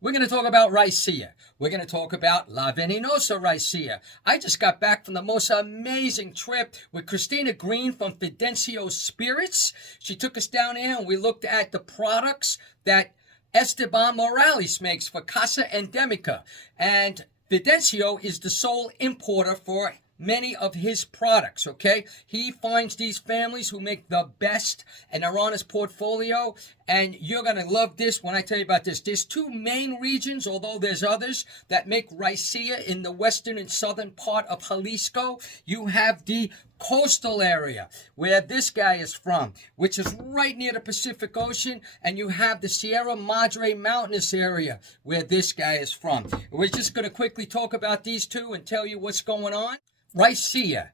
We're going to talk about Raicilla. We're going to talk about La Venenosa Raicilla. I just got back from the most amazing trip with Christina Green from Fidencio Spirits. She took us down there and we looked at the products that Esteban Morales makes for Casa Endemica. And Fidencio is the sole importer for many of his products, okay? He finds these families who make the best, and they're on his portfolio, and you're going to love this when I tell you about this. There's two main regions, although there's others, that make Raicilla in the western and southern part of Jalisco. You have the coastal area, where this guy is from, which is right near the Pacific Ocean, and you have the Sierra Madre mountainous area, where this guy is from. We're just going to quickly talk about these two and tell you what's going on. Raicilla.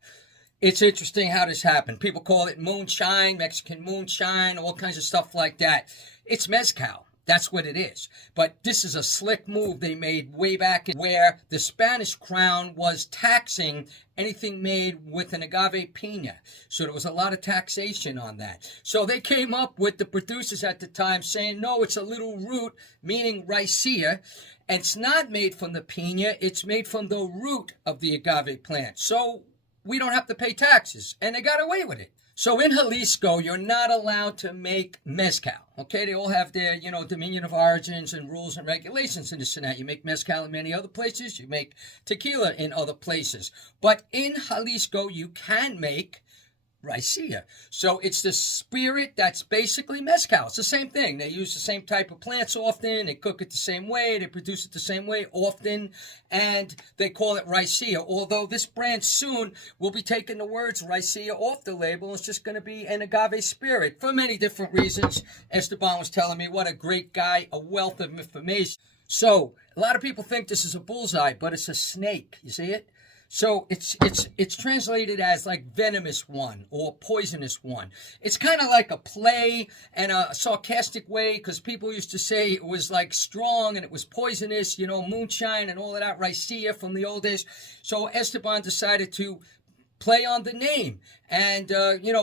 It's interesting how this happened. People call it moonshine, Mexican moonshine, all kinds of stuff like that. It's mezcal. That's what it is. But this is a slick move they made way back where the Spanish crown was taxing anything made with an agave piña. So there was a lot of taxation on that. So they came up with the producers at the time saying, no, it's a little root, meaning Raicilla. And it's not made from the piña, it's made from the root of the agave plant. So we don't have to pay taxes. And they got away with it. So in Jalisco, you're not allowed to make mezcal, okay? They all have their, dominion of origins and rules and regulations and this and that. You make mezcal in many other places. You make tequila in other places. But in Jalisco, you can make Raicilla. So it's the spirit that's basically mezcal. It's the same thing. They use the same type of plants often. They cook it the same way. They produce it the same way often. And they call it Raicilla. Although this brand soon will be taking the words Raicilla off the label. It's just going to be an agave spirit for many different reasons. Esteban was telling me what a great guy, a wealth of information. So a lot of people think this is a bullseye, but it's a snake. You see it? So it's translated as like venomous one or poisonous one. It's kind of like a play and a sarcastic way because people used to say it was like strong and it was poisonous, moonshine and all of that, Raicilla from the old days. So Esteban decided to play on the name and,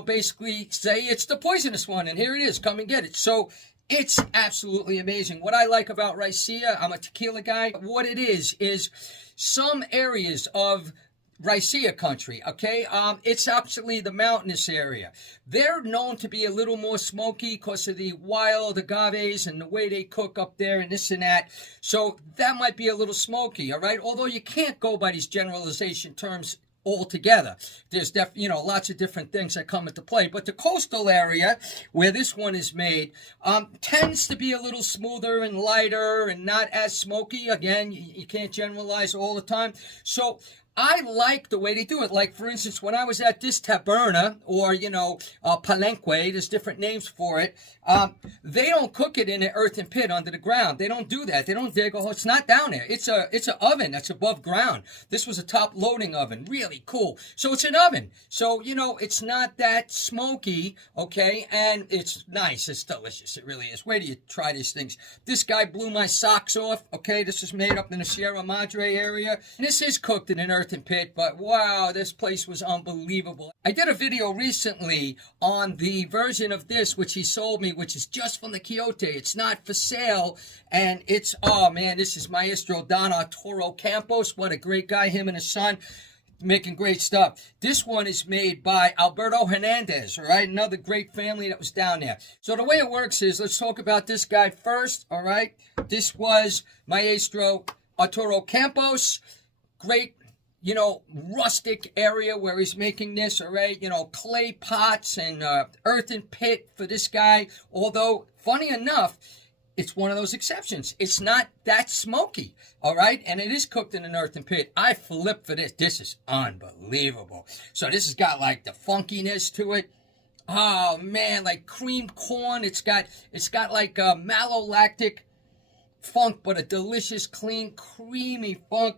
basically say it's the poisonous one and here it is, come and get it. So it's absolutely amazing. What I like about Raicilla, I'm a tequila guy. What it is some areas of Raicilla country, okay? It's actually the mountainous area. They're known to be a little more smoky because of the wild agaves and the way they cook up there and this and that. So that might be a little smoky, all right? Although you can't go by these generalization terms altogether. There's lots of different things that come into play. But the coastal area where this one is made tends to be a little smoother and lighter and not as smoky. Again, you can't generalize all the time. So I like the way they do it. Like, for instance, when I was at this taberna or, palenque, there's different names for it, they don't cook it in an earthen pit under the ground. They don't do that. They don't dig a hole. It's not down there. It's an oven that's above ground. This was a top loading oven. Really cool. So it's an oven. So, it's not that smoky, okay? And it's nice. It's delicious. It really is. Wait till you try these things. This guy blew my socks off, okay? This is made up in the Sierra Madre area. And this is cooked in an earthen pit, but wow, this place was unbelievable. I did a video recently on the version of this which he sold me, which is just from the Quixote. It's not for sale, and it's, oh man, this is Maestro Don Arturo Campos. What a great guy, him and his son, making great stuff. This one is made by Alberto Hernandez, all right? Another great family that was down there. So the way it works is, let's talk about this guy first, all right? This was Maestro Arturo Campos. Great, rustic area where he's making this, all right? Clay pots and earthen pit for this guy. Although, funny enough, it's one of those exceptions. It's not that smoky, all right? And it is cooked in an earthen pit. I flip for this. This is unbelievable. So this has got like the funkiness to it. Oh man, like cream corn. It's got like a malolactic funk, but a delicious, clean, creamy funk.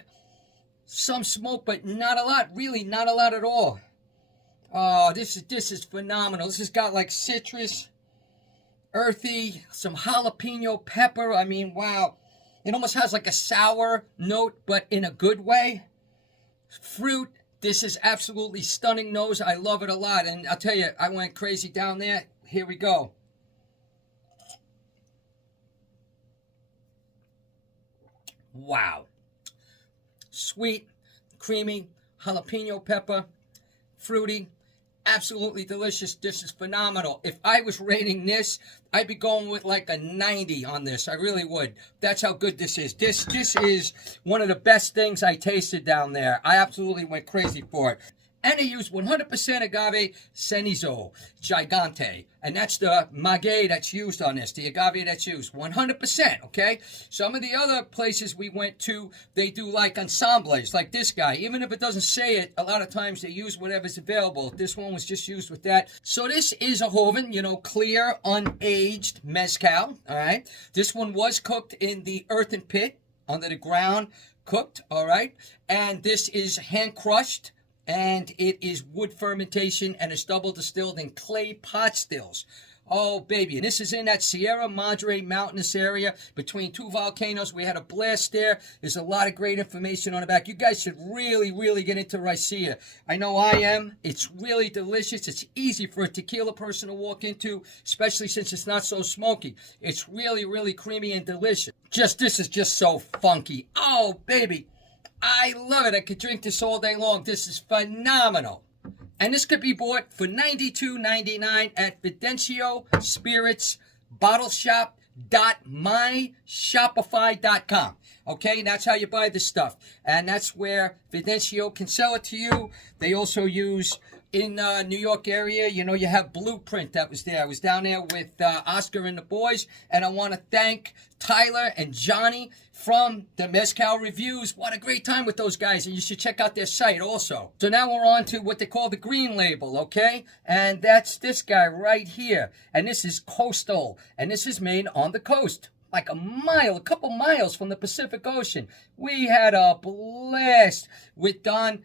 Some smoke, but not a lot. Really, not a lot at all. Oh, this is phenomenal. This has got like citrus, earthy, some jalapeno pepper. I mean, wow. It almost has like a sour note, but in a good way. Fruit. This is absolutely stunning nose. I love it a lot. And I'll tell you, I went crazy down there. Here we go. Wow. Sweet, creamy, jalapeno pepper, fruity, absolutely delicious. This is phenomenal. If I was rating this, I'd be going with like a 90 on this. I really would. That's how good this is. This is one of the best things I tasted down there. I absolutely went crazy for it. And they use 100% agave cenizo gigante. And that's the maguey that's used on this, the agave that's used. 100%, okay? Some of the other places we went to, they do like ensembles, like this guy. Even if it doesn't say it, a lot of times they use whatever's available. This one was just used with that. So this is a Joven, you know, clear, unaged mezcal, all right? This one was cooked in the earthen pit, under the ground, cooked, all right? And this is hand-crushed. And it is wood fermentation, and it's double distilled in clay pot stills. Oh, baby. And this is in that Sierra Madre mountainous area between two volcanoes. We had a blast there. There's a lot of great information on the back. You guys should really, really get into Raicilla. I know I am. It's really delicious. It's easy for a tequila person to walk into, especially since it's not so smoky. It's really, really creamy and delicious. This is just so funky. Oh, baby. I love it. I could drink this all day long. This is phenomenal. And this could be bought for $92.99 at Fidencio Spirits Bottle Shop.myshopify.com. Okay, that's how you buy this stuff. And that's where Fidencio can sell it to you. They also use, in New York area, you know, you have Blueprint that was there. I was down there with Oscar and the boys. And I want to thank Tyler and Johnny from the Mezcal Reviews. What a great time with those guys, and you should check out their site also. So now we're on to what they call the green label, okay? And that's this guy right here. And this is Coastal, and this is made on the coast, like a couple miles from the Pacific Ocean. We had a blast with Don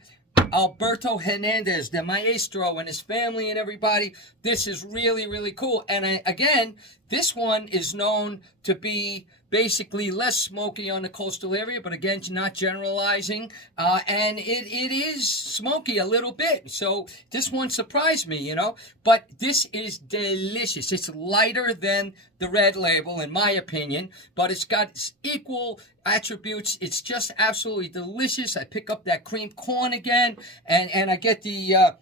Alberto Hernandez, the maestro, and his family and everybody. This is really, really cool. And again, this one is known to be basically less smoky on the coastal area, but again, not generalizing. And it is smoky a little bit. So this one surprised me, you know. But this is delicious. It's lighter than the red label, in my opinion, but it's got equal attributes. It's just absolutely delicious. I pick up that cream corn again, and I get the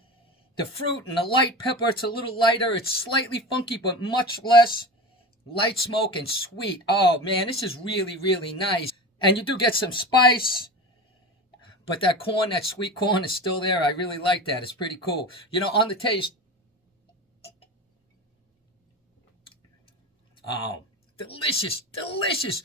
fruit and the light pepper. It's a little lighter. It's slightly funky, but much less. Light smoke and sweet. Oh, man, this is really, really nice. And you do get some spice, but that corn, that sweet corn is still there. I really like that. It's pretty cool. You know, on the taste, oh, delicious, delicious.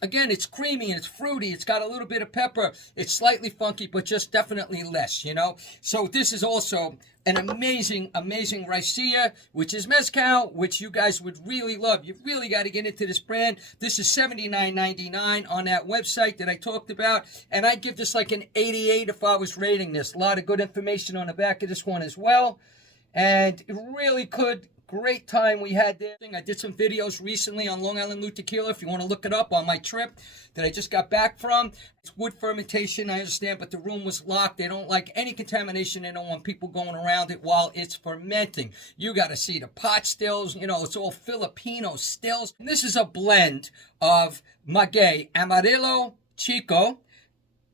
Again, it's creamy and it's fruity. It's got a little bit of pepper. It's slightly funky, but just definitely less, you know. So this is also an amazing, amazing Raicilla, which is mezcal, which you guys would really love. You really got to get into this brand. This is $79.99 on that website that I talked about. And I'd give this like an 88 if I was rating this. A lot of good information on the back of this one as well. And it really could. Great time we had there. I did some videos recently on Long Island Blue Tequila, if you want to look it up, on my trip that I just got back from. It's wood fermentation, I understand, but the room was locked. They don't like any contamination. They don't want people going around it while it's fermenting. You got to see the pot stills. You know, it's all Filipino stills. And this is a blend of maguey, Amarillo Chico,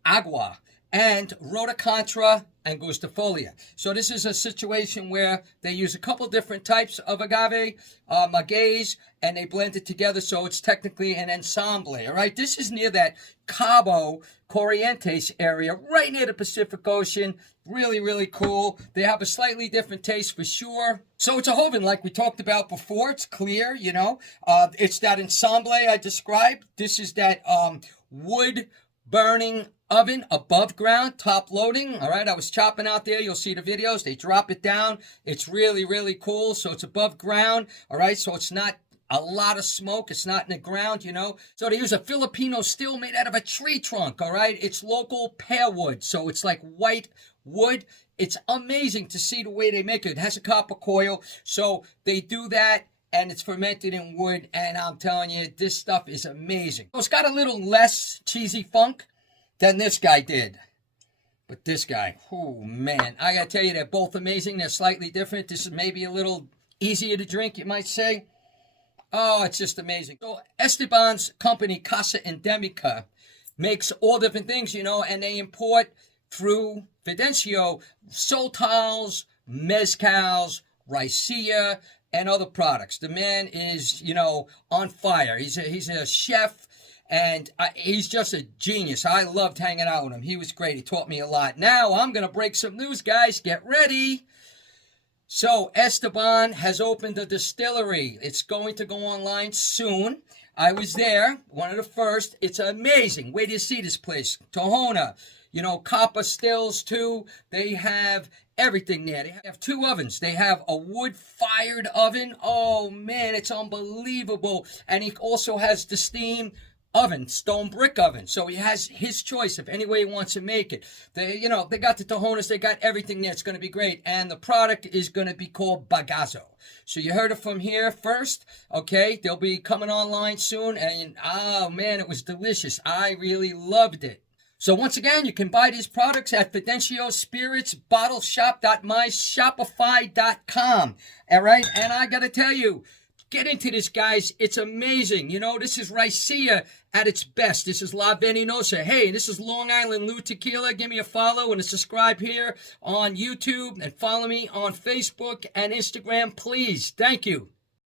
Agua, and Rhodocontra angustifolia. So this is a situation where they use a couple different types of agave, magueys, and they blend it together, so it's technically an ensemble, all right? This is near that Cabo Corrientes area, right near the Pacific Ocean. Really, really cool. They have a slightly different taste for sure. So it's a Joven, like we talked about before. It's clear, you know. It's that ensemble I described. This is that wood burning oven above ground, top loading. All right, I was chopping out there. You'll see the videos. They drop it down. It's really, really cool. So it's above ground. All right, so it's not a lot of smoke. It's not in the ground, you know. So they use a Filipino still made out of a tree trunk. All right, it's local pear wood. So it's like white wood. It's amazing to see the way they make it. It has a copper coil. So they do that. And it's fermented in wood. And I'm telling you, this stuff is amazing. So it's got a little less cheesy funk than this guy did. But this guy, oh man, I gotta tell you, they're both amazing. They're slightly different. This is maybe a little easier to drink, you might say. Oh, it's just amazing. So Esteban's company, Casa Endemica, makes all different things, and they import through Fidencio Soltals, Mezcals, Raicilla, and other products. The man is, on fire. He's a chef, and he's just a genius. I loved hanging out with him. He was great. He taught me a lot. Now, I'm going to break some news, guys. Get ready. So, Esteban has opened a distillery. It's going to go online soon. I was there, one of the first. It's amazing. Wait till you see this place. Tohona, copper stills too. They have everything there. They have 2 ovens. They have a wood-fired oven. Oh, man, it's unbelievable. And he also has the steam oven, stone brick oven. So he has his choice of any way he wants to make it. They got the Tohonas. They got everything there. It's going to be great. And the product is going to be called Bagazo. So you heard it from here first. Okay, they'll be coming online soon. And, oh, man, it was delicious. I really loved it. So once again, you can buy these products at Fidencio Spirits, bottleshop.myshopify.com. All right, and I got to tell you, get into this, guys. It's amazing. This is Raicilla at its best. This is La Venenosa. Hey, this is Long Island Lou Tequila. Give me a follow and a subscribe here on YouTube, and follow me on Facebook and Instagram, please. Thank you.